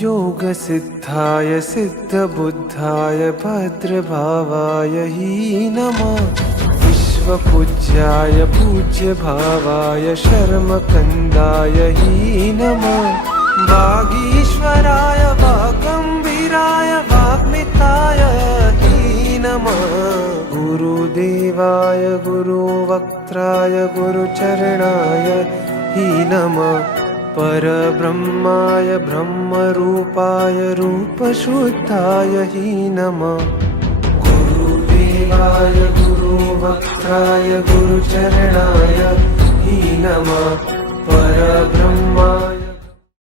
योगसिद्धाय सिद्धबुद्धाय भद्रभावाय हि नमः। विश्वपूज्याय पूज्यभावाय शर्मकन्दाय हि नमः। वागीश्वराय वागम्भीराय वाग्मिताय हि नमः। गुरुदेवाय गुरुवक्त्राय गुरुचरणाय हि नमः। परब्रह्माय ब्रह्मरूपाय रूपशुद्धाय हि नमः। गुरुदेवाय गुरुवक्त्राय गुरुचरणाय हि नमः। परब्रह्माय